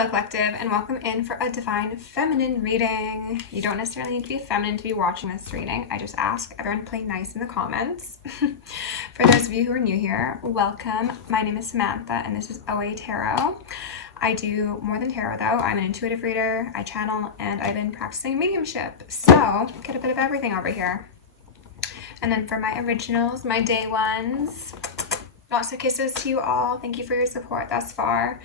Hello Collective, and welcome in for a Divine Feminine reading. You don't necessarily need to be feminine to be watching this reading. I just ask everyone to play nice in the comments. For those of you who are new here, welcome. My name is Samantha and this is OAtarot. I do more than tarot though. I'm an intuitive reader, I channel, and I've been practicing mediumship. So get a bit of everything over here. And then for my originals, my day ones, lots of kisses to you all. Thank you for your support thus far.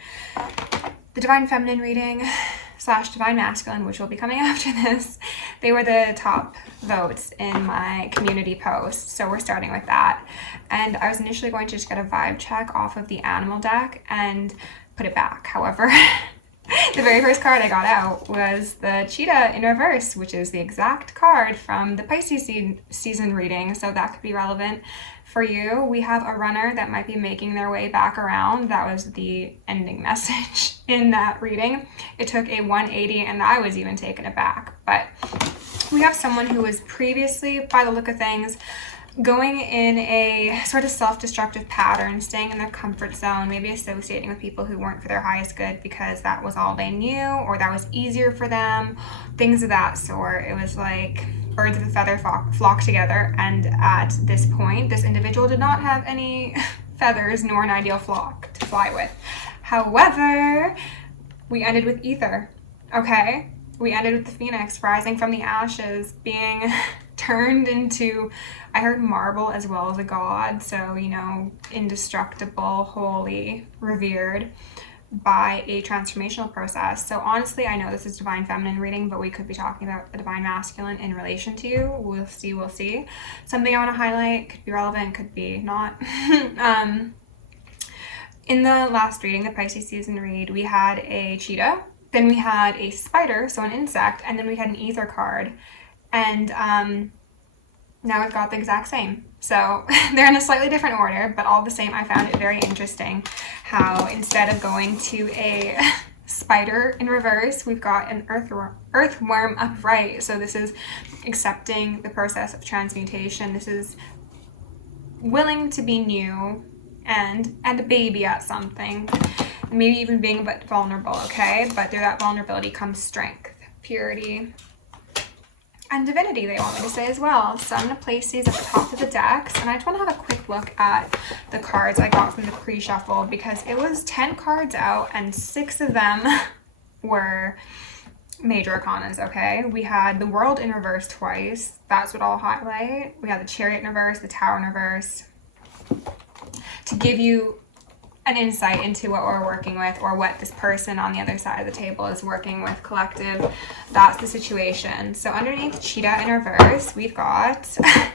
The Divine Feminine reading / Divine Masculine, which will be coming after this, they were the top votes in my community post. So we're starting with that. And I was initially going to just get a vibe check off of the animal deck and put it back. However, the very first card I got out was the cheetah in reverse, which is the exact card from the Pisces season reading. So that could be relevant for you. We have a runner that might be making their way back around. That was the ending message in that reading. It took a 180 and I was even taken aback. But we have someone who was previously, by the look of things, going in a sort of self-destructive pattern, staying in their comfort zone, maybe associating with people who weren't for their highest good because that was all they knew or that was easier for them, things of that sort. It was like birds of a feather flock together, and at this point, this individual did not have any feathers nor an ideal flock to fly with. However, we ended with ether, okay? We ended with the phoenix rising from the ashes, being turned into, I heard marble as well as a god, so, you know, indestructible, holy, revered by a transformational process. So honestly, I know this is Divine Feminine reading, but we could be talking about the Divine Masculine in relation to you. We'll see. Something I want to highlight, could be relevant, could be not. In the last reading, the Pisces season read, we had a cheetah, then we had a spider, so an insect, and then we had an ether card. And now we've got the exact same. So they're in a slightly different order, but all the same, I found it very interesting how instead of going to a spider in reverse, we've got an earthworm upright. So this is accepting the process of transmutation. This is willing to be new and a baby at something, maybe even being a bit vulnerable, okay? But through that vulnerability comes strength, purity, and divinity, they want me to say as well. So I'm going to place these at the top of the decks, and I just want to have a quick look at the cards I got from the pre-shuffle, because it was 10 cards out and 6 of them were major arcanas, okay? We had the World in reverse twice. That's what I'll highlight. We had the Chariot in reverse, the Tower in reverse, to give you an insight into what we're working with, or what this person on the other side of the table is working with, collective. That's the situation. So underneath cheetah in reverse, we've got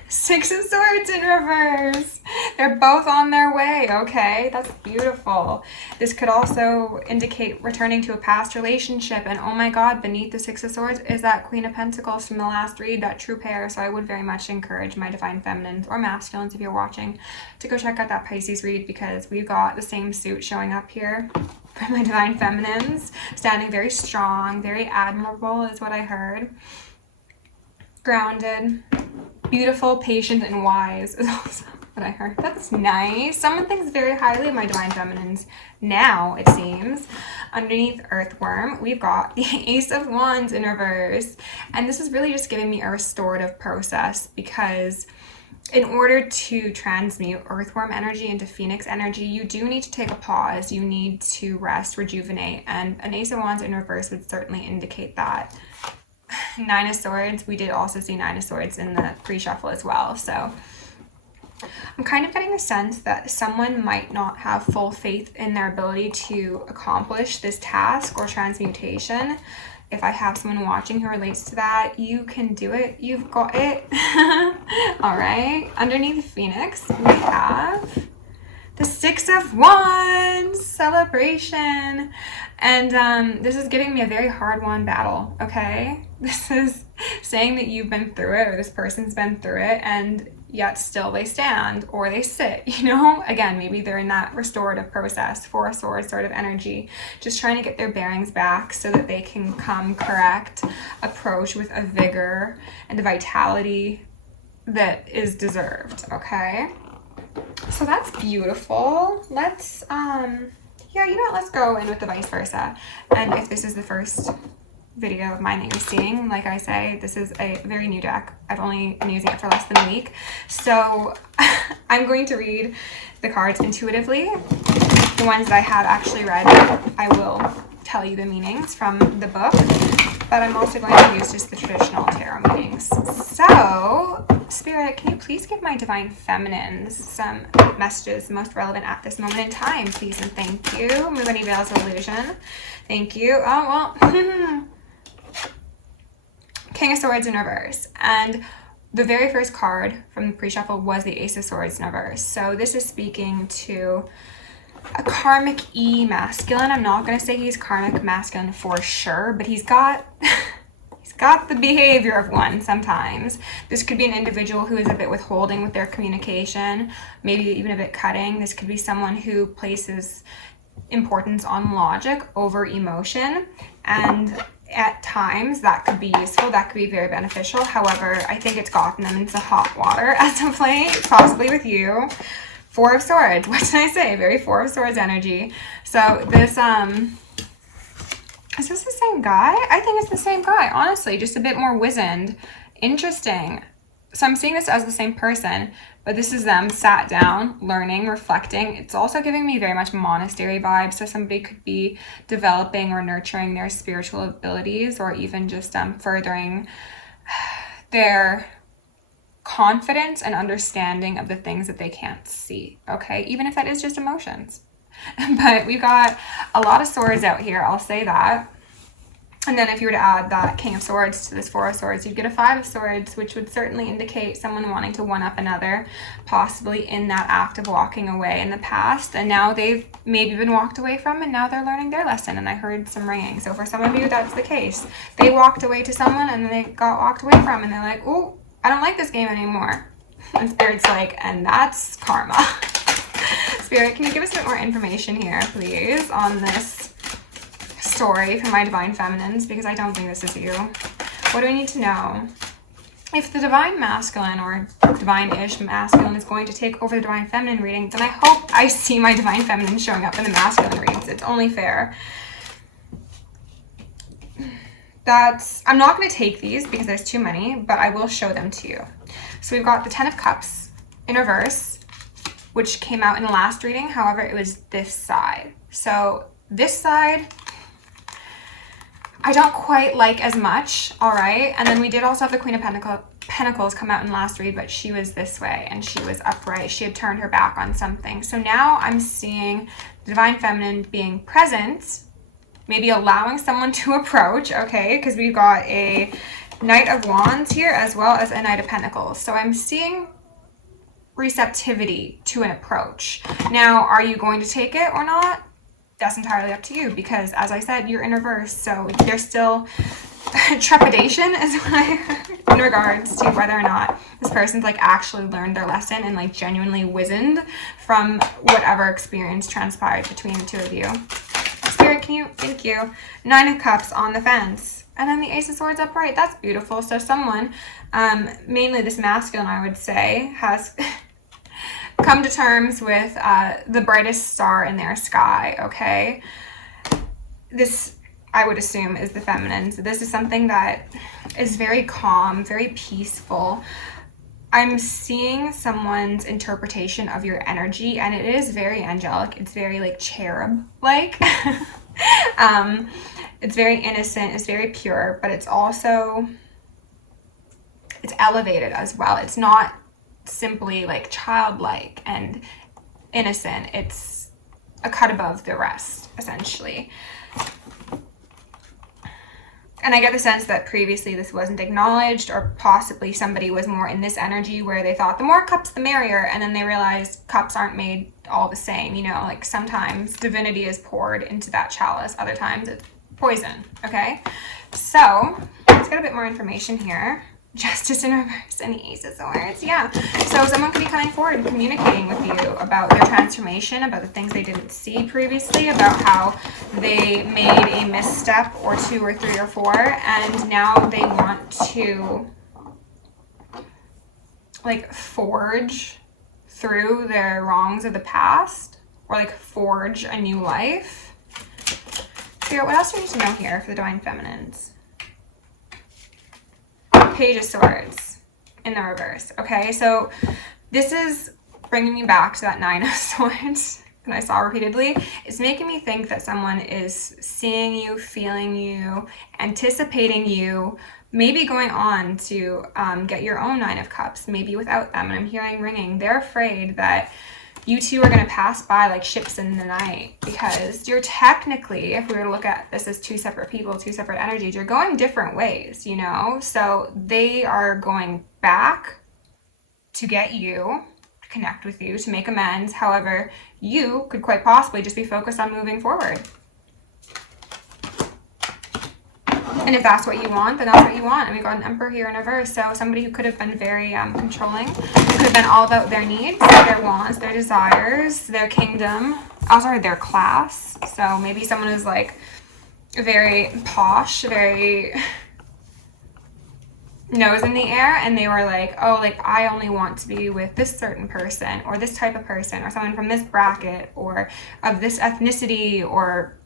6 of swords in reverse. They're both on their way, okay? That's beautiful. This could also indicate returning to a past relationship, and oh my god, beneath the 6 of swords is that Queen of Pentacles from the last read, that true pair. So I would very much encourage my Divine Feminines or Masculines, if you're watching, to go check out that Pisces read, because we've got the same suit showing up here for my Divine Feminines, standing very strong, very admirable is what I heard, grounded, beautiful, patient, and wise is also what I heard. That's nice. Someone thinks very highly of my Divine Feminines now, it seems. Underneath earthworm, we've got the Ace of Wands in reverse, and this is really just giving me a restorative process, because in order to transmute earthworm energy into phoenix energy, you do need to take a pause. You need to rest, rejuvenate, and an Ace of Wands in reverse would certainly indicate that. 9 of Swords, we did also see 9 of Swords in the pre-shuffle as well. So I'm kind of getting the sense that someone might not have full faith in their ability to accomplish this task or transmutation. If I have someone watching who relates to that, you can do it. You've got it. All right. Underneath Phoenix, we have the 6 of Wands, celebration. And this is giving me a very hard-won battle, okay? This is saying that you've been through it, or this person's been through it, and yet still they stand or they sit, you know? Again, maybe they're in that restorative process, 4 of Swords sort of energy, just trying to get their bearings back so that they can come correct, approach with a vigor and a vitality that is deserved, okay? So that's beautiful. Let's Yeah, you know what? Let's go in with the vice versa. And if this is the first video of mine that you're seeing, like I say, this is a very new deck. I've only been using it for less than a week. So I'm going to read the cards intuitively. The ones that I have actually read, I will tell you the meanings from the book, but I'm also going to use just the traditional tarot meanings. So, Spirit, can you please give my divine feminines some messages most relevant at this moment in time, please and thank you. Remove any veils of illusion. Thank you. Oh, well. King of Swords in reverse. And the very first card from the pre-shuffle was the Ace of Swords in reverse. So this is speaking to a karmic E masculine. I'm not going to say he's karmic masculine for sure, but he's got the behavior of one sometimes. This could be an individual who is a bit withholding with their communication, maybe even a bit cutting. This could be someone who places importance on logic over emotion, and at times that could be useful, that could be very beneficial. However, I think it's gotten them into hot water as of late, possibly with you. Four of Swords, what did I say? Very Four of Swords energy. So this, is this the same guy? I think it's the same guy, honestly, just a bit more wizened. Interesting. So I'm seeing this as the same person, but this is them sat down, learning, reflecting. It's also giving me very much monastery vibes. So somebody could be developing or nurturing their spiritual abilities, or even just furthering their confidence and understanding of the things that they can't see, okay? Even if that is just emotions. But we've got a lot of swords out here, I'll say that. And then if you were to add that King of Swords to this Four of Swords, you'd get a Five of Swords, which would certainly indicate someone wanting to one-up another, possibly in that act of walking away in the past. And now they've maybe been walked away from, and now they're learning their lesson. And I heard some ringing. So for some of you, that's the case. They walked away to someone, and then they got walked away from, and they're like, oh, I don't like this game anymore. And Spirit's like, and that's karma. Spirit, can you give us a bit more information here, please, on this story for my divine feminines? Because I don't think this is you. What do I need to know? If the divine masculine or divine-ish masculine is going to take over the divine feminine reading, then I hope I see my divine feminine showing up in the masculine reads. It's only fair. I'm not going to take these because there's too many, but I will show them to you. So we've got the Ten of Cups in reverse, which came out in the last reading. However, it was this side. So this side, I don't quite like as much, all right? And then we did also have the Queen of Pentacles come out in the last read, but she was this way and she was upright. She had turned her back on something. So now I'm seeing the divine feminine being present, maybe allowing someone to approach, okay? Because we've got a Knight of Wands here as well as a Knight of Pentacles. So I'm seeing receptivity to an approach. Now, are you going to take it or not? That's entirely up to you, because as I said, you're in reverse. So there's still trepidation is what I heard in regards to whether or not this person's like actually learned their lesson and like genuinely wizened from whatever experience transpired between the two of you. Spirit, can you, thank you. Nine of Cups on the fence. And then the Ace of Swords upright. That's beautiful. So someone, mainly this masculine, I would say, has come to terms with the brightest star in their sky, okay? This, I would assume, is the feminine. So this is something that is very calm, very peaceful. I'm seeing someone's interpretation of your energy, and it is very angelic. It's very like cherub-like. It's very innocent. It's very pure, but it's also, it's elevated as well. It's not simply like childlike and innocent. It's a cut above the rest, essentially. And I get the sense that previously this wasn't acknowledged, or possibly somebody was more in this energy where they thought the more cups the merrier, and then they realized cups aren't made all the same, you know, like sometimes divinity is poured into that chalice, other times it's poison, okay? So let's get a bit more information here. Justice in reverse and the Ace of Swords. Yeah. So someone could be coming forward and communicating with you about their transformation, about the things they didn't see previously, about how they made a misstep or two or three or four, and now they want to like forge through their wrongs of the past. or like forge a new life. Spirit, what else do we need to know here for the Divine Feminines? Page of Swords in the reverse. Okay, so this is bringing me back to that Nine of Swords that I saw repeatedly. It's making me think that someone is seeing you, feeling you, anticipating you, maybe going on to get your own Nine of Cups, maybe without them. And I'm hearing ringing. They're afraid that you two are going to pass by like ships in the night, because you're technically, if we were to look at this as two separate people, two separate energies, you're going different ways, you know? So they are going back to get you, to connect with you, to make amends. However, you could quite possibly just be focused on moving forward. And if that's what you want, then that's what you want. And we got an Emperor here in reverse. So somebody who could have been very controlling, could have been all about their needs, their wants, their desires, their kingdom, their class. So maybe someone is like very posh, very nose in the air, and they were like, oh, like I only want to be with this certain person, or this type of person, or someone from this bracket, or of this ethnicity, or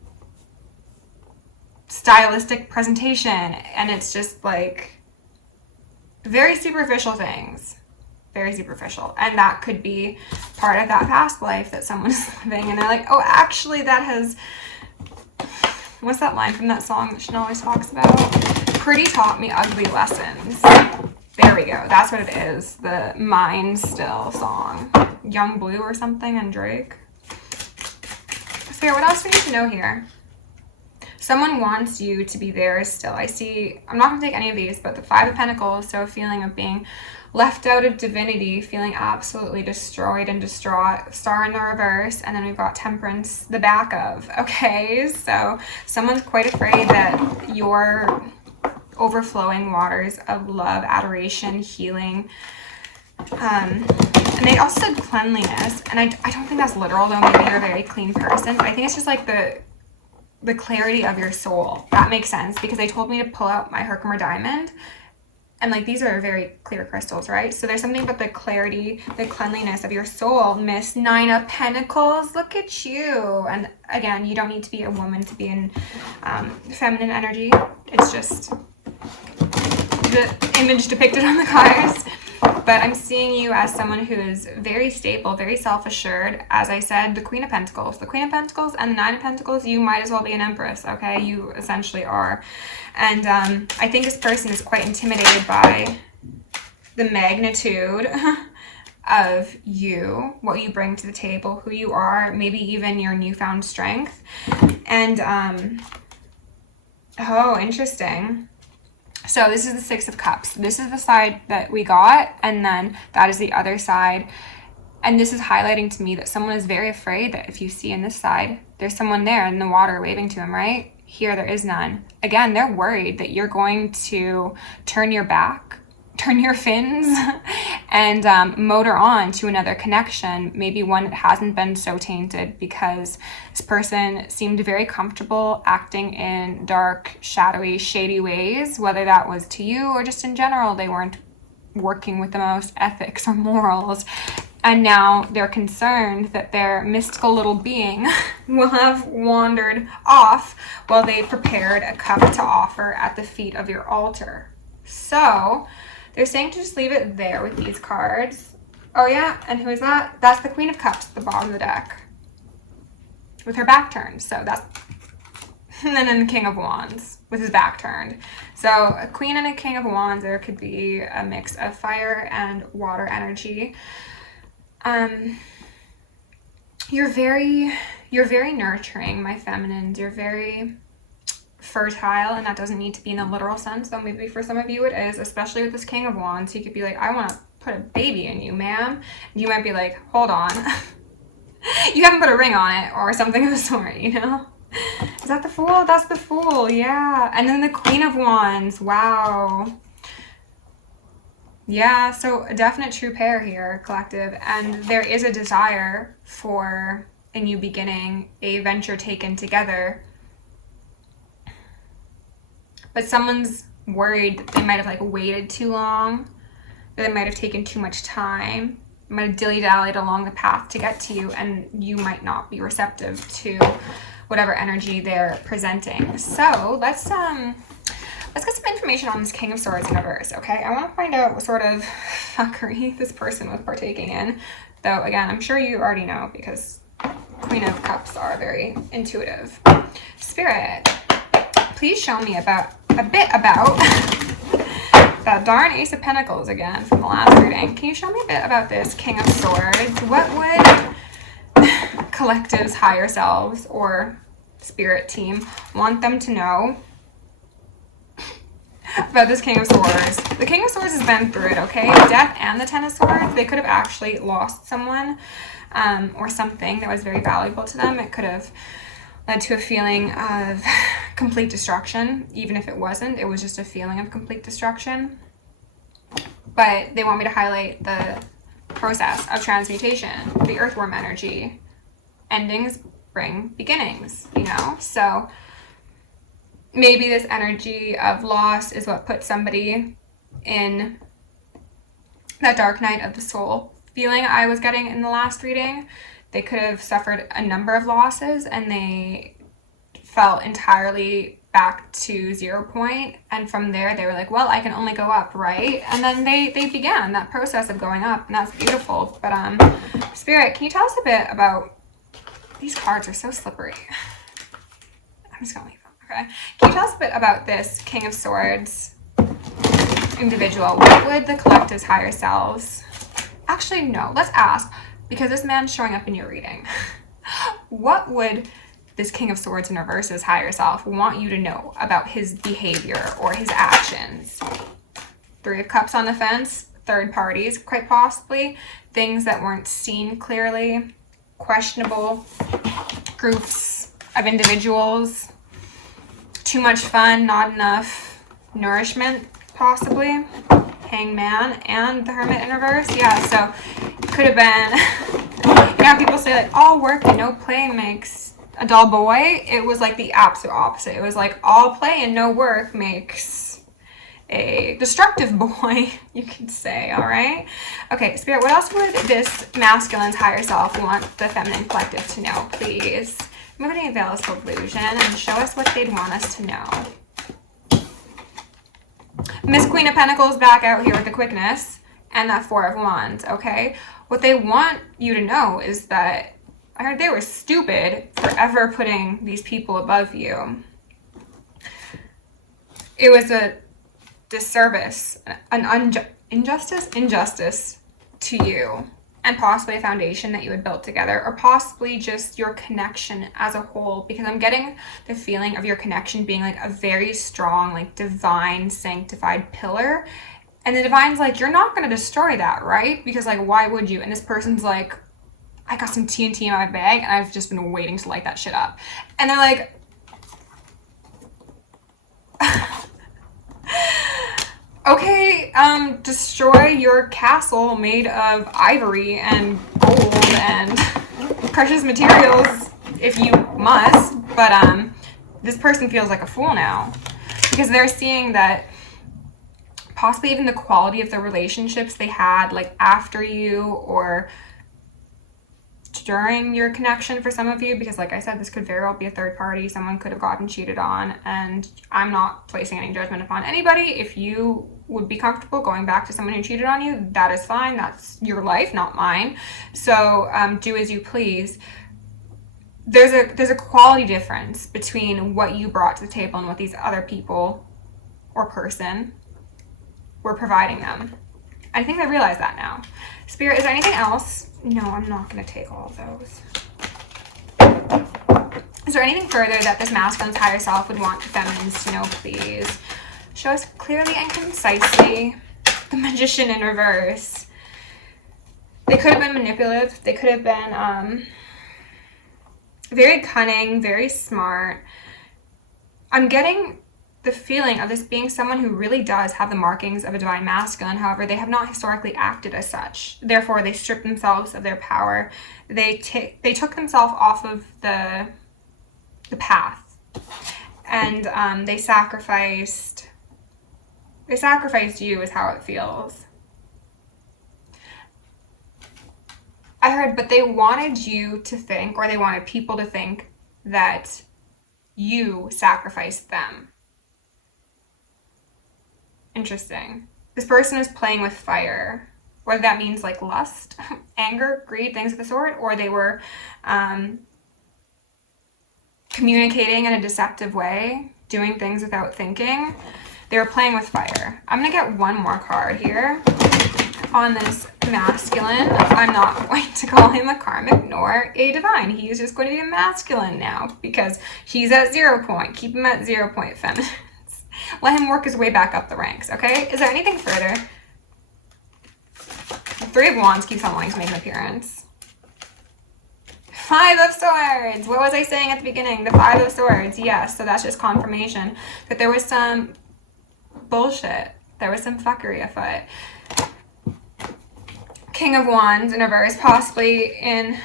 stylistic presentation. And it's just like very superficial things, very superficial. And that could be part of that past life that someone is living, and they're like, oh, actually that has, what's that line from that song that Chanel always talks about? Pretty taught me ugly lessons. There we go, that's what it is, the Mind Still song, Young Blue or something, and Drake. So what else do we need to know here? Someone wants you to be theirs still. I see, I'm not going to take any of these, but the Five of Pentacles, so a feeling of being left out of divinity, feeling absolutely destroyed and distraught. Star in the reverse, and then we've got Temperance, the back of. Okay, so someone's quite afraid that your overflowing waters of love, adoration, healing, and they also said cleanliness, and I don't think that's literal, though. Maybe you're a very clean person, but I think it's just like the clarity of your soul. That makes sense, because they told me to pull out my Herkimer diamond, and like these are very clear crystals, right? So there's something about the clarity, the cleanliness of your soul. Miss Nine of Pentacles, look at you. And again, you don't need to be a woman to be in feminine energy. It's just the image depicted on the cards. But I'm seeing you as someone who is very stable, very self-assured. As I said, the Queen of Pentacles. The Queen of Pentacles and the Nine of Pentacles, you might as well be an Empress, okay? You essentially are. And I think this person is quite intimidated by the magnitude of you, what you bring to the table, who you are, maybe even your newfound strength. And, oh, interesting. So this is the Six of Cups. This is the side that we got, and then that is the other side. And this is highlighting to me that someone is very afraid that if you see in this side, there's someone there in the water waving to him, right? Here, there is none. Again, they're worried that you're going to turn your back, turn your fins, and motor on to another connection, maybe one that hasn't been so tainted, because this person seemed very comfortable acting in dark, shadowy, shady ways, whether that was to you or just in general. They weren't working with the most ethics or morals. And now they're concerned that their mystical little being will have wandered off while they prepared a cup to offer at the feet of your altar. So they're saying to just leave it there with these cards. Oh yeah, and who is that? That's the Queen of Cups at the bottom of the deck, with her back turned. So that's, and then the King of Wands with his back turned. So a Queen and a King of Wands, there could be a mix of fire and water energy. You're very nurturing, my feminines. You're very fertile, and that doesn't need to be in the literal sense, though maybe for some of you it is, especially with this King of Wands. He could be like, I want to put a baby in you, ma'am. And you might be like, hold on. You haven't put a ring on it, or something of the sort, you know? Is that the Fool? That's the Fool, yeah. And then the Queen of Wands, wow. Yeah, so a definite true pair here, collective. And there is a desire for a new beginning, a venture taken together. But someone's worried that they might have like waited too long, that they might have taken too much time. might have dilly-dallied along the path to get to you, and you might not be receptive to whatever energy they're presenting. So let's get some information on this King of Swords in reverse, okay? I want to find out what sort of fuckery this person was partaking in. Though, again, I'm sure you already know because Queen of Cups are very intuitive. Spirit, please show me a bit about that darn Ace of Pentacles again from the last reading. Can you show me a bit about this King of Swords? What would collectives, higher selves, or spirit team want them to know about this King of Swords? The King of Swords has been through it, okay? Death and the Ten of Swords. They could have actually lost someone or something that was very valuable to them. It could have led to a feeling of complete destruction. Even if it wasn't, it was just a feeling of complete destruction. But they want me to highlight the process of transmutation, the earthworm energy. Endings bring beginnings, you know? So maybe this energy of loss is what put somebody in that dark night of the soul feeling I was getting in the last reading. They could have suffered a number of losses and they felt entirely back to 0 point. And from there, they were like, well, I can only go up, right? And then they began that process of going up, and that's beautiful. But Spirit, can you tell us a bit about, these cards are so slippery. I'm just gonna leave them, okay? Can you tell us a bit about this King of Swords individual? What would the collective's higher selves, actually, no, let's ask, because this man's showing up in your reading. What would this King of Swords in reverse's higher self want you to know about his behavior or his actions? Three of Cups on the fence, third parties, quite possibly, things that weren't seen clearly, questionable groups of individuals, too much fun, not enough nourishment, possibly. Hangman and the Hermit in reverse. Yeah, so it could have been, yeah, people say like all work and no play makes a dull boy. It was like the absolute opposite. It was like all play and no work makes a destructive boy, you could say. All right. Okay, Spirit, what else would this masculine's higher self want the feminine collective to know, please? I'm going to veil this illusion and show us what they'd want us to know. Miss Queen of Pentacles back out here with the quickness and that Four of Wands, okay? What they want you to know is that I heard they were stupid for ever putting these people above you. It was a disservice, an injustice to you, and possibly a foundation that you had built together, or possibly just your connection as a whole, because I'm getting the feeling of your connection being like a very strong, like divine sanctified pillar. And the divine's like, you're not going to destroy that, right? Because like, why would you? And this person's like, I got some TNT in my bag and I've just been waiting to light that shit up. And they're like, okay, destroy your castle made of ivory and gold and precious materials if you must. But this person feels like a fool now because they're seeing that possibly even the quality of the relationships they had like after you or during your connection for some of you, because like I said, this could very well be a third party. Someone could have gotten cheated on, and I'm not placing any judgment upon anybody. If you would be comfortable going back to someone who cheated on you, that is fine. That's your life, not mine. So do as you please. There's a quality difference between what you brought to the table and what these other people or person were providing them. I think they realize that now. Spirit, is there anything else? No, I'm not going to take all of those. Is there anything further that this masculine's higher self would want the feminines to know, please? Show us clearly and concisely. The Magician in reverse. They could have been manipulative. They could have been very cunning, very smart. I'm getting the feeling of this being someone who really does have the markings of a divine masculine. However, they have not historically acted as such. Therefore, they stripped themselves of their power. They took themselves off of the path, and they sacrificed you is how it feels. I heard, but they wanted you to think, or they wanted people to think that you sacrificed them. Interesting. This person is playing with fire, whether that means like lust, anger, greed, things of the sort, or they were communicating in a deceptive way, doing things without thinking. They were playing with fire. I'm gonna get one more card here on this masculine. I'm not going to call him a karmic nor a divine. He is just going to be a masculine now because he's at 0 point. Keep him at 0 point, feminines. Let him work his way back up the ranks, okay? Is there anything further? The Three of Wands keeps on wanting to make an appearance. Five of Swords. What was I saying at the beginning? The Five of Swords. Yes, so that's just confirmation that there was some bullshit. There was some fuckery afoot. King of Wands in reverse, possibly in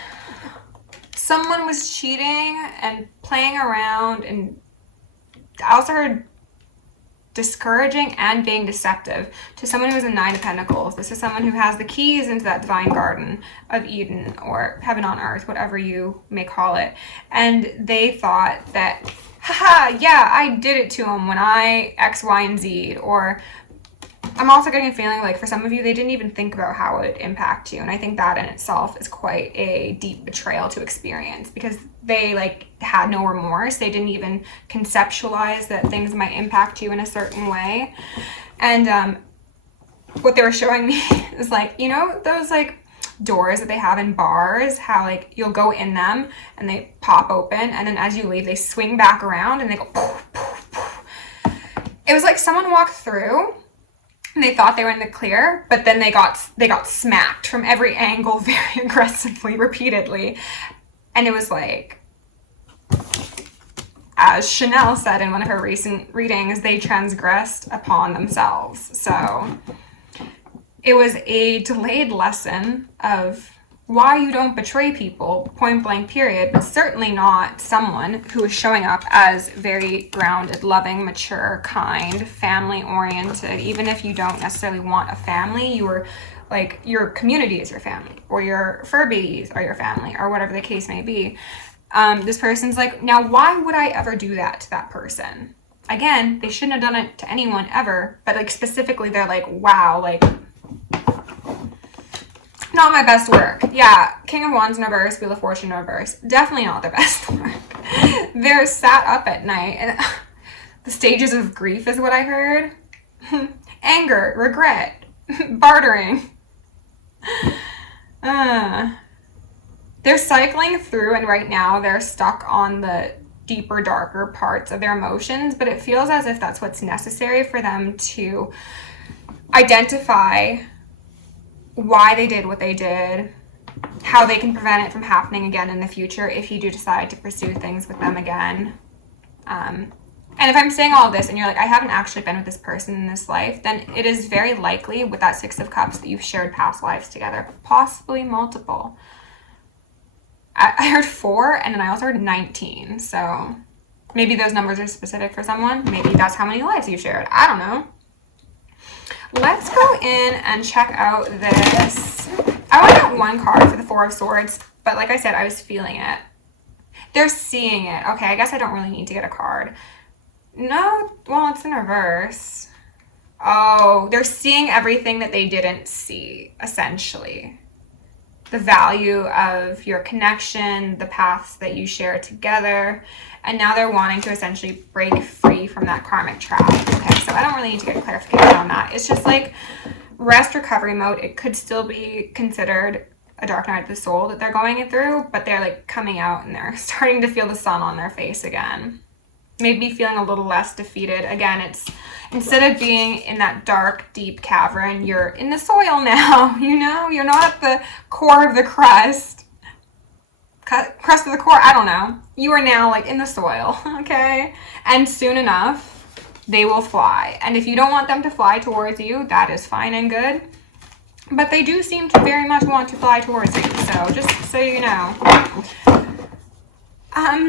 someone was cheating and playing around, and I also heard discouraging and being deceptive to someone who is a Nine of Pentacles. This is someone who has the keys into that divine garden of Eden or heaven on earth, whatever you may call it. And they thought that, haha, yeah, I did it to him when I X, Y, and Z. Or I'm also getting a feeling like for some of you, they didn't even think about how it would impact you. And I think that in itself is quite a deep betrayal to experience because they like had no remorse. They didn't even conceptualize that things might impact you in a certain way. And what they were showing me is like, you know, those like doors that they have in bars, how like you'll go in them and they pop open and then as you leave, they swing back around and they go poof, poof, poof. It was like someone walked through and they thought they were in the clear, but then they got smacked from every angle very aggressively, repeatedly. And it was like, as Chanel said in one of her recent readings, they transgressed upon themselves. So it was a delayed lesson of why you don't betray people, point blank period, but certainly not someone who is showing up as very grounded, loving, mature, kind, family oriented. Even if you don't necessarily want a family, you are like your community is your family, or your fur babies are your family, or whatever the case may be. This person's like, now why would I ever do that to that person? Again, they shouldn't have done it to anyone ever, but like specifically they're like, wow, like not my best work. Yeah, King of Wands in reverse, Wheel of Fortune in reverse. Definitely not their best work. They're sat up at night and the stages of grief is what I heard. Anger, regret, bartering. They're cycling through and right now they're stuck on the deeper, darker parts of their emotions, but it feels as if that's what's necessary for them to identify why they did what they did, how they can prevent it from happening again in the future if you do decide to pursue things with them again. And if I'm saying all this and you're like, I haven't actually been with this person in this life, then it is very likely with that Six of Cups that you've shared past lives together, possibly multiple. I heard 4 and then I also heard 19. So maybe those numbers are specific for someone. Maybe that's how many lives you shared. I don't know. Let's go in and check out this. I want to get one card for the Four of Swords, but like I said, I was feeling it. They're seeing it. Okay, I guess I don't really need to get a card. No, well, it's in reverse. Oh, they're seeing everything that they didn't see, essentially. The value of your connection, the paths that you share together, and now they're wanting to essentially break free from that karmic trap. Okay, so I don't really need to get clarification on that. It's just like rest recovery mode. It could still be considered a dark night of the soul that they're going through, but they're like coming out and they're starting to feel the sun on their face again. Maybe feeling a little less defeated. Again, it's instead of being in that dark, deep cavern, you're in the soil now, you know? You're not at the core of the crust. Crust of the core, I don't know. You are now like in the soil, okay? And soon enough, they will fly. And if you don't want them to fly towards you, that is fine and good. But they do seem to very much want to fly towards you. So just so you know.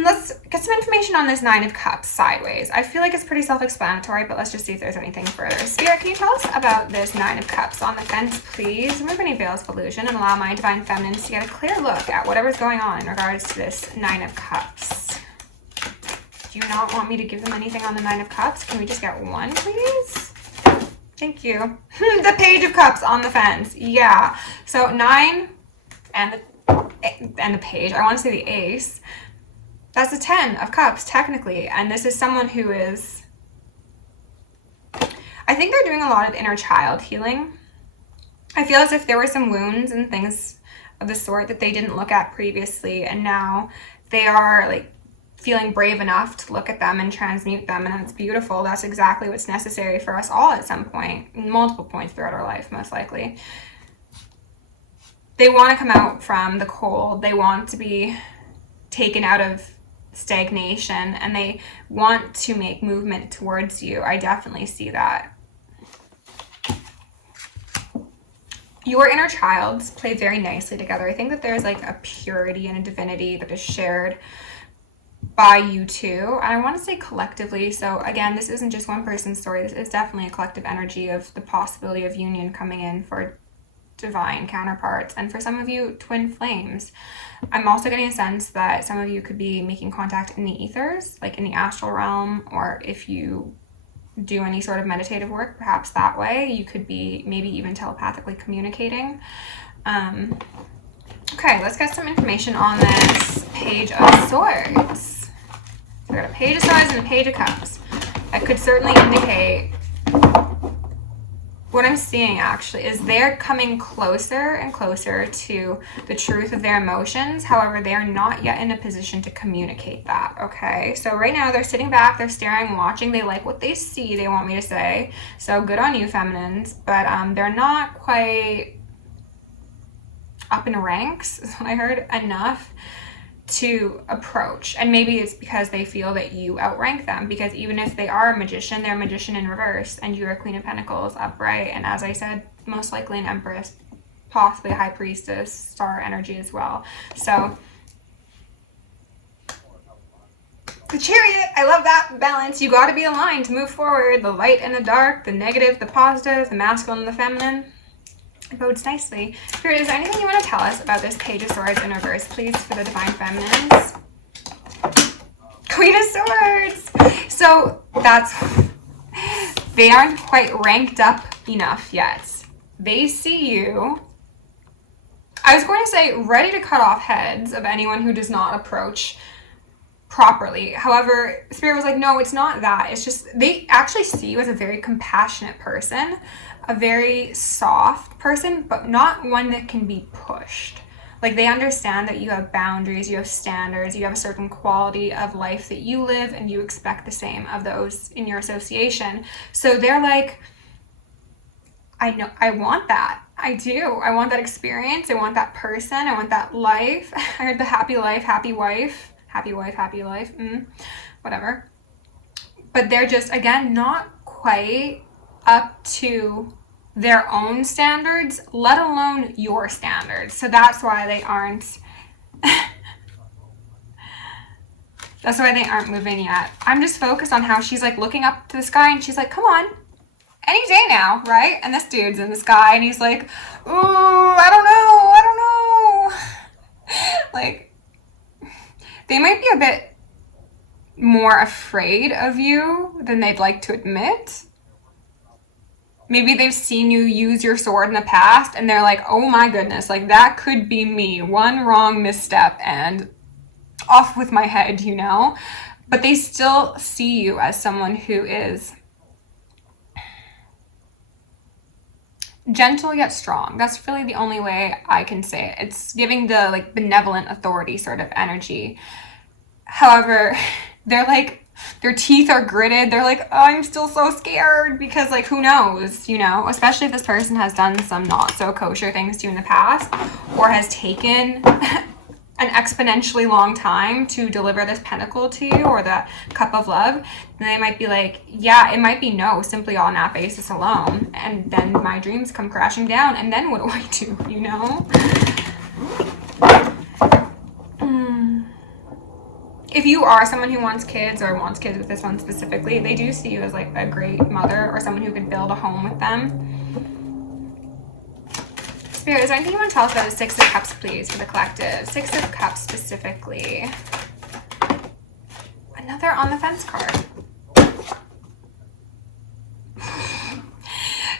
Let's get some information on this Nine of Cups sideways. I feel like it's pretty self-explanatory, but let's just see if there's anything further. Spirit, can you tell us about this Nine of Cups on the fence, please? Remove any veils of illusion and allow my divine feminines to get a clear look at whatever's going on in regards to this Nine of Cups. Do you not want me to give them anything on the Nine of Cups? Can we just get one, please? Thank you. The Page of Cups on the fence. Yeah. So 9 and the Page. I want to say the Ace. That's the 10 of Cups, technically. And this is someone who is... I think they're doing a lot of inner child healing. I feel as if there were some wounds and things of the sort that they didn't look at previously. And now they are like feeling brave enough to look at them and transmute them, and that's beautiful. That's exactly what's necessary for us all at some point, multiple points throughout our life, most likely. They want to come out from the cold. They want to be taken out of stagnation, and they want to make movement towards you. I definitely see that. Your inner childs play very nicely together. I think that there's like a purity and a divinity that is shared by you two, and I want to say collectively. So again, this isn't just one person's story. This is definitely a collective energy of the possibility of union coming in for divine counterparts, and for some of you, twin flames. I'm also getting a sense that some of you could be making contact in the ethers, like in the astral realm, or if you do any sort of meditative work, perhaps that way you could be maybe even telepathically communicating. Okay, let's get some information on this Page of Swords. So we got a Page of Swords and a Page of Cups. That could certainly indicate, what I'm seeing actually is they're coming closer and closer to the truth of their emotions. However, they are not yet in a position to communicate that, okay? So right now they're sitting back, they're staring, watching, they like what they see, they want me to say. So good on you, feminines. But they're not quite up in ranks, is what I heard, enough to approach. And maybe it's because they feel that you outrank them, because even if they are a magician, they're a magician in reverse, and you're a Queen of Pentacles upright, and as I said, most likely an Empress, possibly a High Priestess, star energy as well. So the Chariot, I love that balance. You got to be aligned to move forward. The light and the dark, the negative, the positive, the masculine and the feminine. It bodes nicely. Spirit, is there anything you want to tell us about this Page of Swords in reverse, please, for the divine feminines? Queen of Swords. So that's, they aren't quite ranked up enough yet. They see you, I was going to say, ready to cut off heads of anyone who does not approach properly. However, Spirit was like, no, it's not that. It's just, they actually see you as a very compassionate person, a very soft person, but not one that can be pushed. Like, they understand that you have boundaries, you have standards, you have a certain quality of life that you live, and you expect the same of those in your association. So they're like, I know, I want that. I do. I want that experience. I want that person. I want that life. I heard the happy life, happy wife, happy wife, happy life, whatever. But they're just, again, not quite up to their own standards, let alone your standards. So that's why they aren't that's why they aren't moving yet. I'm just focused on how she's like looking up to the sky, and she's like, come on, any day now, right? And this dude's in the sky, and he's like, ooh, I don't know. Like, they might be a bit more afraid of you than they'd like to admit. Maybe they've seen you use your sword in the past, and they're like, oh my goodness, like that could be me. One wrong misstep and off with my head, you know? But they still see you as someone who is gentle yet strong. That's really the only way I can say it. It's giving the like benevolent authority sort of energy. However, they're like, their teeth are gritted. They're like, oh, I'm still so scared, because like, who knows, you know, especially if this person has done some not so kosher things to you in the past, or has taken an exponentially long time to deliver this pentacle to you, or the cup of love. Then they might be like, yeah, it might be no, simply on that basis alone. And then my dreams come crashing down, and then what do I do, you know? if you are someone who wants kids or wants kids with this one specifically, they do see you as like a great mother or someone who could build a home with them. Spirit, is there anything you want to tell us about the Six of Cups, please, for the collective? Six of Cups specifically. Another on the fence card.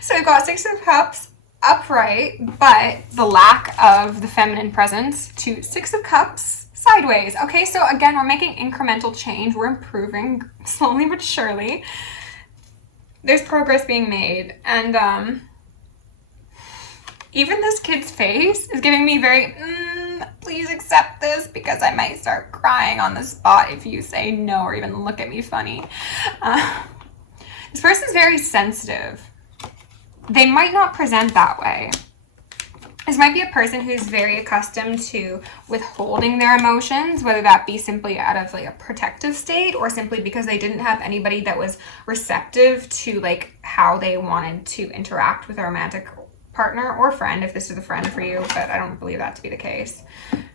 So we've got Six of Cups upright, but the lack of the feminine presence, to Six of Cups sideways. Okay, so again, we're making incremental change. We're improving slowly but surely. There's progress being made. And even this kid's face is giving me very, please accept this because I might start crying on the spot if you say no or even look at me funny. This person's very sensitive. They might not present that way. This might be a person who's very accustomed to withholding their emotions, whether that be simply out of like a protective state or simply because they didn't have anybody that was receptive to like how they wanted to interact with a romantic partner or friend, if this is a friend for you, but I don't believe that to be the case.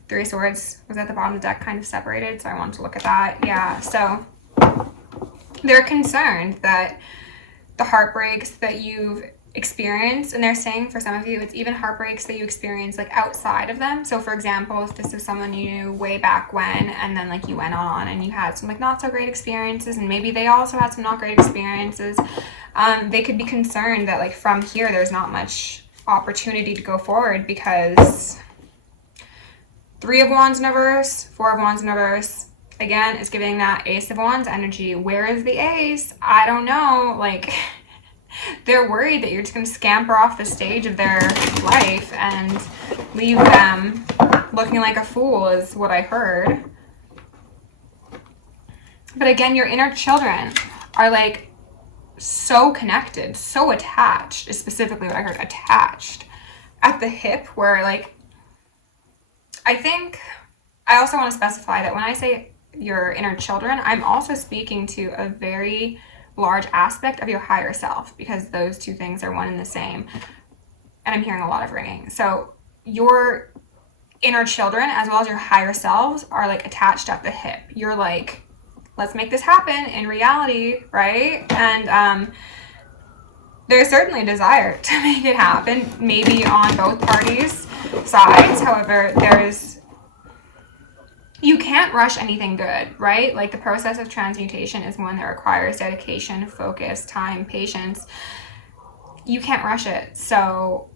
Three of Swords was at the bottom of the deck, kind of separated, so I wanted to look at that. Yeah, so they're concerned that the heartbreaks that you've experience, and they're saying for some of you it's even heartbreaks that you experience like outside of them. So for example, if this is someone you knew way back when and then like you went on and you had some like not so great experiences and maybe they also had some not great experiences, they could be concerned that like from here there's not much opportunity to go forward because Three of Wands in reverse, Four of Wands in reverse, again, is giving that Ace of Wands energy. Where is the Ace? I don't know. Like, they're worried that you're just going to scamper off the stage of their life and leave them looking like a fool is what I heard. But again, your inner children are like so connected, so attached, is specifically what I heard, attached at the hip, where like, I think I also want to specify that when I say your inner children, I'm also speaking to a very large aspect of your higher self, because those two things are one and the same. And I'm hearing a lot of ringing. So your inner children as well as your higher selves are like attached at the hip. You're like, let's make this happen in reality, right? And there's certainly a desire to make it happen, maybe on both parties' sides. However, you can't rush anything good, right? Like the process of transmutation is one that requires dedication, focus, time, patience. You can't rush it. So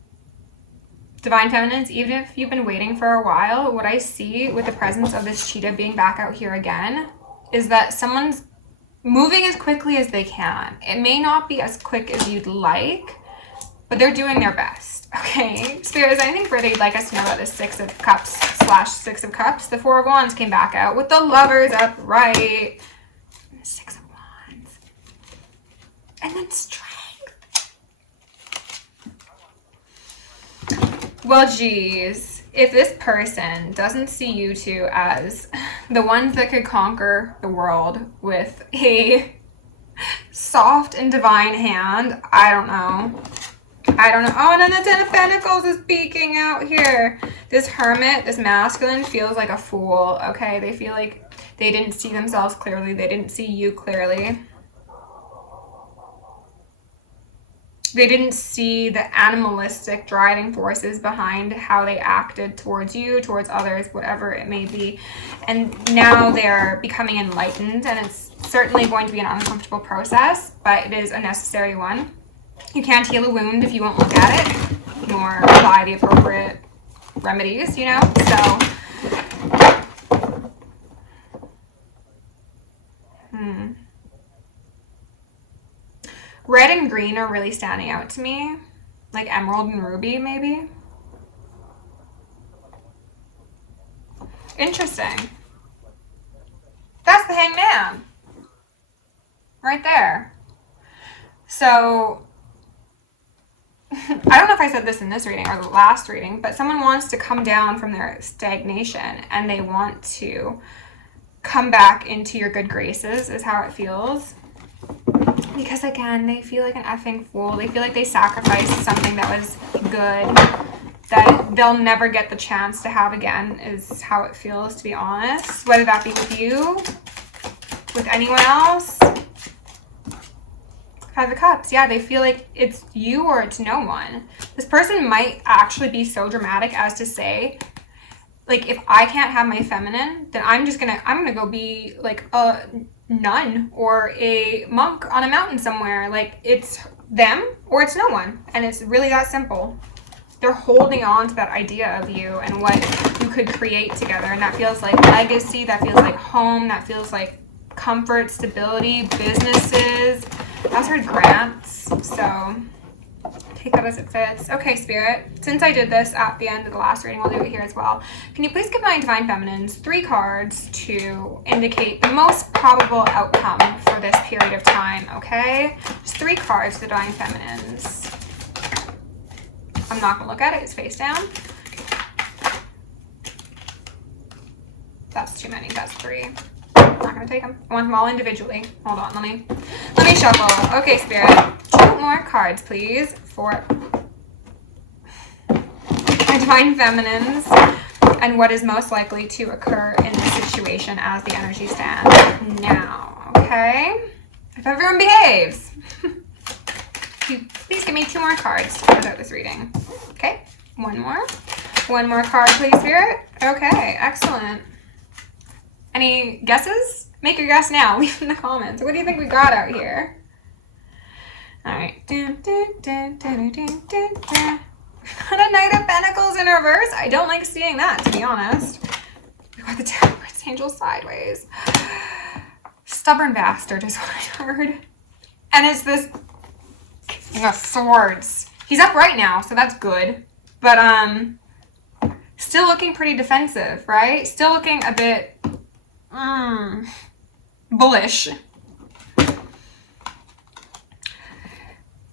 Divine Feminines, even if you've been waiting for a while, what I see with the presence of this cheetah being back out here again is that someone's moving as quickly as they can. It may not be as quick as you'd like, but they're doing their best, okay? Spirit, is there anything further you'd like us to know about this Six of Cups / Six of Cups? The Four of Wands came back out with the Lovers upright. And the Six of Wands. And then Strength. Well, geez. If this person doesn't see you two as the ones that could conquer the world with a soft and divine hand, I don't know. Oh, and then the Ten of Pentacles is peeking out here. This Hermit, this masculine, feels like a fool, okay? They feel like they didn't see themselves clearly. They didn't see you clearly. They didn't see the animalistic driving forces behind how they acted towards you, towards others, whatever it may be. And now they're becoming enlightened, and it's certainly going to be an uncomfortable process, but it is a necessary one. You can't heal a wound if you won't look at it, nor apply the appropriate remedies, you know? So, Red and green are really standing out to me. Like emerald and ruby, maybe. Interesting. That's the Hangman. Right there. So, I don't know if I said this in this reading or the last reading, but someone wants to come down from their stagnation and they want to come back into your good graces, is how it feels. Because again, they feel like an effing fool. They feel like they sacrificed something that was good, that they'll never get the chance to have again, is how it feels, to be honest. Whether that be with you with anyone else? Five of Cups. Yeah, they feel like it's you or it's no one. This person might actually be so dramatic as to say, like, if I can't have my feminine, then I'm gonna go be like a nun or a monk on a mountain somewhere. Like, it's them or it's no one. And it's really that simple. They're holding on to that idea of you and what you could create together. And that feels like legacy, that feels like home, that feels like comfort, stability, businesses. I also heard grants, so take that as it fits. Okay, Spirit, since I did this at the end of the last reading, I'll do it here as well. Can you please give my Divine Feminines 3 cards to indicate the most probable outcome for this period of time, okay? Just 3 cards for the Divine Feminines. I'm not going to look at it. It's face down. That's too many. That's 3. I'm not going to take them. I want them all individually. Hold on. Let me shuffle. Okay, Spirit. 2 more cards, please, for my Divine Feminines and what is most likely to occur in this situation as the energy stands now. Okay? If everyone behaves. Please give me 2 more cards to close out this reading. Okay, 1 more. 1 more card, please, Spirit. Okay, excellent. Any guesses? Make your guess now. Leave in the comments. What do you think we got out here? All right. Got a Knight of Pentacles in reverse. I don't like seeing that, to be honest. We got the Temperance Angel sideways. Stubborn bastard is what I heard. And it's this King of Swords. He's upright now, so that's good. But still looking pretty defensive, right? Still looking a bit bullish.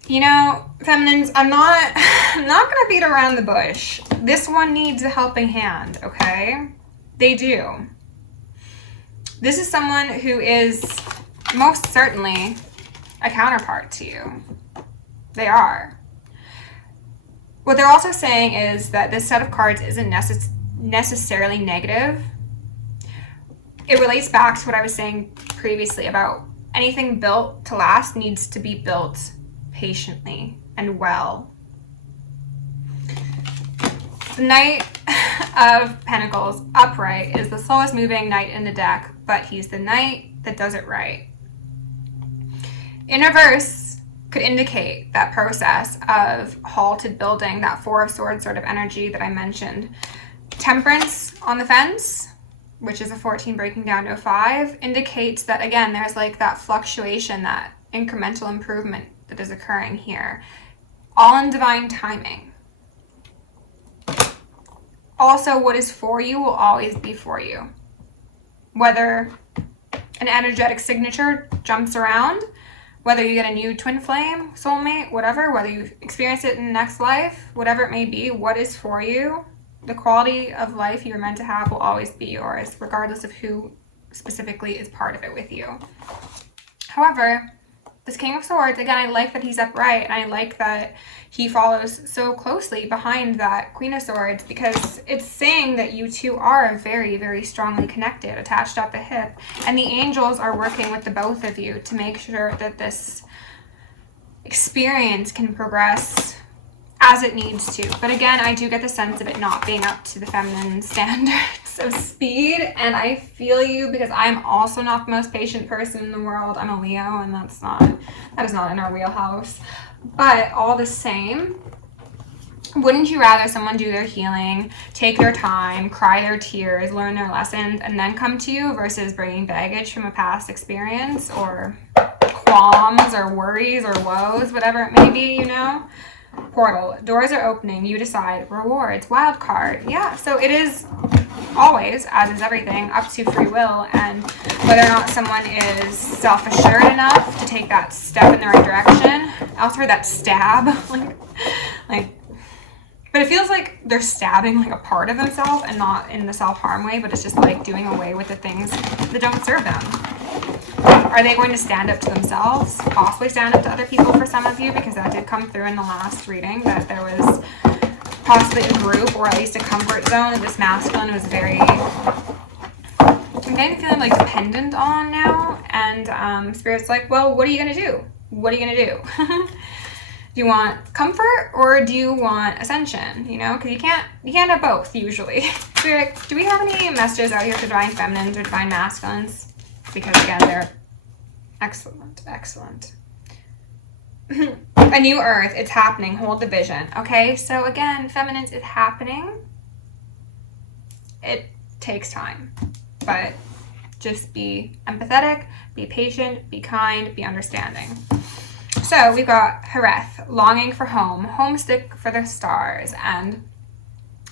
You know, feminines, I'm not gonna beat around the bush. This one needs a helping hand, okay? They do. This is someone who is most certainly a counterpart to you. They are. What they're also saying is that this set of cards isn't necessarily negative. It relates back to what I was saying previously about anything built to last needs to be built patiently and well. The Knight of Pentacles upright is the slowest moving knight in the deck, but he's the knight that does it right. In reverse could indicate that process of halted building, that 4 of Swords sort of energy that I mentioned. Temperance on the fence, which is a 14 breaking down to a 5, indicates that, again, there's like that fluctuation, that incremental improvement that is occurring here, all in divine timing. Also, what is for you will always be for you. Whether an energetic signature jumps around, whether you get a new twin flame, soulmate, whatever, whether you experience it in the next life, whatever it may be, what is for you, the quality of life you're meant to have will always be yours, regardless of who specifically is part of it with you. However, this King of Swords, again, I like that he's upright, and I like that he follows so closely behind that Queen of Swords, because it's saying that you two are very, very strongly connected, attached at the hip, and the angels are working with the both of you to make sure that this experience can progress as it needs to. But again, I do get the sense of it not being up to the feminine standards of speed, and I feel you, because I'm also not the most patient person in the world. I'm a Leo, and that is not in our wheelhouse. But all the same, wouldn't you rather someone do their healing, take their time, cry their tears, learn their lessons, and then come to you, versus bringing baggage from a past experience, or qualms, or worries, or woes, whatever it may be, you know? Portal, doors are opening, you decide, rewards, wild card. Yeah, so it is always, as is everything, up to free will, and whether or not someone is self-assured enough to take that step in the right direction. I also heard that stab, like, but it feels like they're stabbing like a part of themselves, and not in the self-harm way, but it's just like doing away with the things that don't serve them. Are they going to stand up to themselves? Possibly stand up to other people for some of you, because that did come through in the last reading, that there was possibly a group, or at least a comfort zone, that this masculine was very, I'm getting the feeling like dependent on now, And Spirit's like, well, what are you going to do? What are you going to do? Do you want comfort or do you want ascension? You know, because you can't have both usually. Spirit, do we have any messages out here for divine feminines or divine masculines? Because again, they're excellent, excellent. A new earth, it's happening. Hold the vision. Okay, so again, feminines, it's happening. It takes time, but just be empathetic, be patient, be kind, be understanding. So we've got Hareth, longing for home, homesick for the stars, and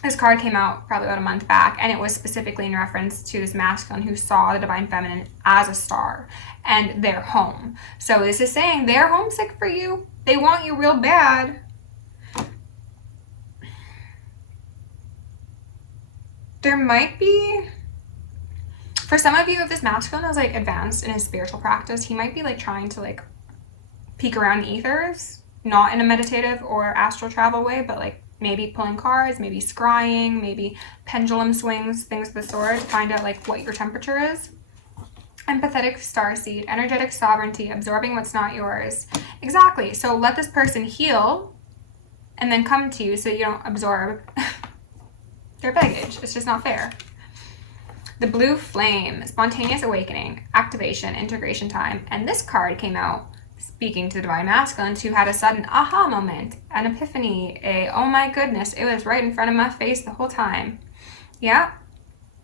this card came out probably about a month back, and it was specifically in reference to this masculine who saw the divine feminine as a star and their home. So this is saying they're homesick for you. They want you real bad. There might be, for some of you, if this masculine is like advanced in his spiritual practice, he might be like trying to like peek around the ethers, not in a meditative or astral travel way, but like maybe pulling cards, maybe scrying, maybe pendulum swings, things of the sort, to find out like what your temperature is. Empathetic starseed, energetic sovereignty, absorbing what's not yours. Exactly. So let this person heal and then come to you so you don't absorb their baggage. It's just not fair. The blue flame, spontaneous awakening, activation, integration time. And this card came out speaking to the divine masculines who had a sudden aha moment, an epiphany, oh my goodness, it was right in front of my face the whole time. Yeah.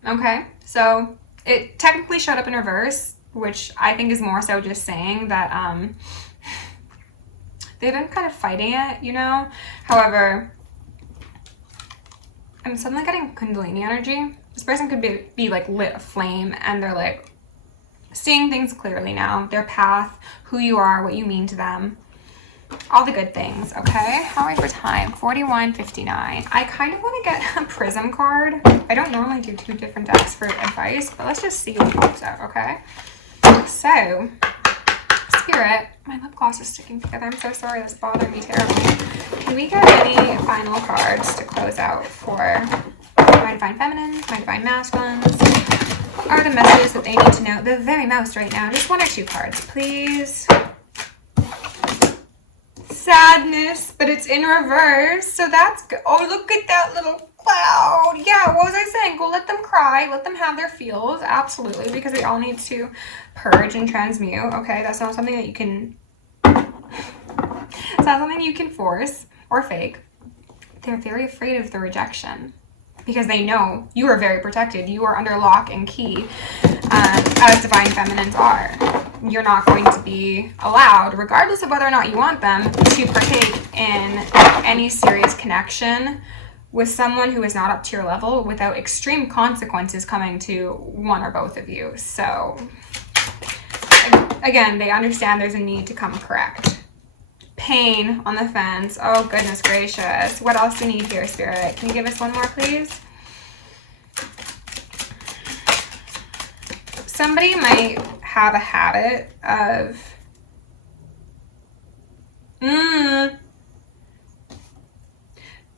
Okay. So it technically showed up in reverse, which I think is more so just saying that they've been kind of fighting it, you know? However, I'm suddenly getting Kundalini energy. This person could be like lit aflame, and they're like seeing things clearly now. Their path, who you are, what you mean to them. All the good things, okay? How are we for time? 41:59. I kind of want to get a prism card. I don't normally do two different decks for advice, but let's just see what pops out, okay? So, Spirit, my lip gloss is sticking together. I'm so sorry, that's bothering me terribly. Can we get any final cards to close out for my divine feminines, my divine masculines? What are the messages that they need to know the very most right now? Just one or two cards, please. Sadness, but it's in reverse, so that's good. Oh, look at that little cloud. Yeah, what was I saying? Go let them cry, let them have their feels, absolutely, because they all need to purge and transmute. Okay, that's not something that you can, it's not something you can force or fake. They're very afraid of the rejection because they know you are very protected. You are under lock and key, as divine feminines are. You're not going to be allowed, regardless of whether or not you want them, to partake in any serious connection with someone who is not up to your level without extreme consequences coming to one or both of you. So, again, they understand there's a need to come correct. Pain on the fence. Oh, goodness gracious. What else do we need here, Spirit? Can you give us one more, please? Somebody might have a habit of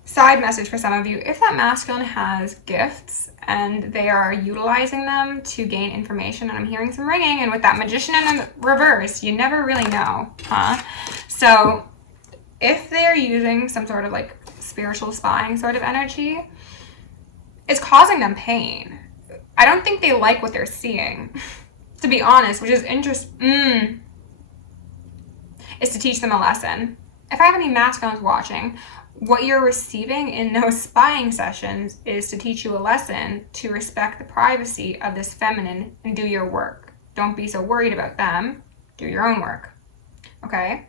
side message for some of you. If that masculine has gifts and they are utilizing them to gain information, and I'm hearing some ringing, and with that magician in the reverse, you never really know, huh? So if they're using some sort of like spiritual spying sort of energy, it's causing them pain. I don't think they like what they're seeing, to be honest, which is interesting. Is to teach them a lesson. If I have any masculines watching, what you're receiving in those spying sessions is to teach you a lesson to respect the privacy of this feminine and do your work. Don't be so worried about them. Do your own work. Okay?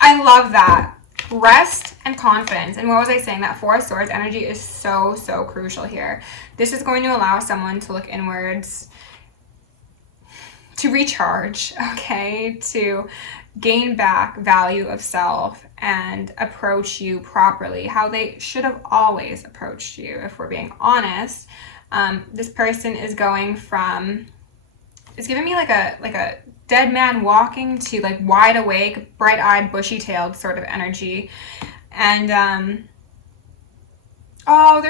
I love that. Rest and confidence. And what was I saying? That Four of Swords energy is so, so crucial here. This is going to allow someone to look inwards, to recharge, okay, to gain back value of self and approach you properly, how they should have always approached you, if we're being honest. This person is going from, it's giving me like a dead man walking to like wide awake, bright-eyed, bushy-tailed sort of energy. And oh,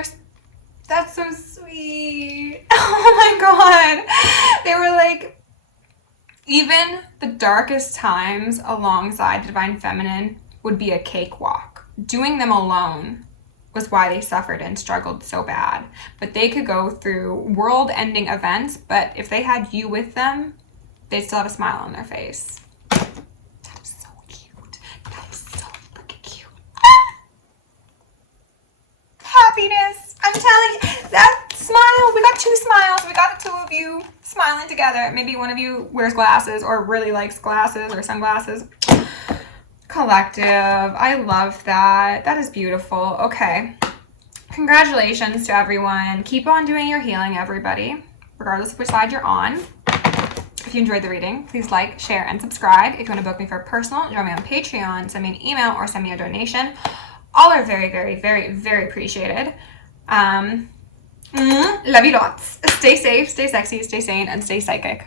That's so sweet. Oh my God. They were like, even the darkest times alongside the Divine Feminine would be a cakewalk. Doing them alone was why they suffered and struggled so bad. But they could go through world-ending events, but if they had you with them, they'd still have a smile on their face. That is so cute. That is so freaking cute. Happiness. I'm telling you, that smile, we got 2 smiles. We got the 2 of you smiling together. Maybe one of you wears glasses or really likes glasses or sunglasses. Collective. I love that. That is beautiful. Okay. Congratulations to everyone. Keep on doing your healing, everybody, regardless of which side you're on. If you enjoyed the reading, please like, share, and subscribe. If you want to book me for personal, join me on Patreon, send me an email, or send me a donation. All are very, very, very, very appreciated. Love you lots. Stay safe, stay sexy, stay sane, and stay psychic.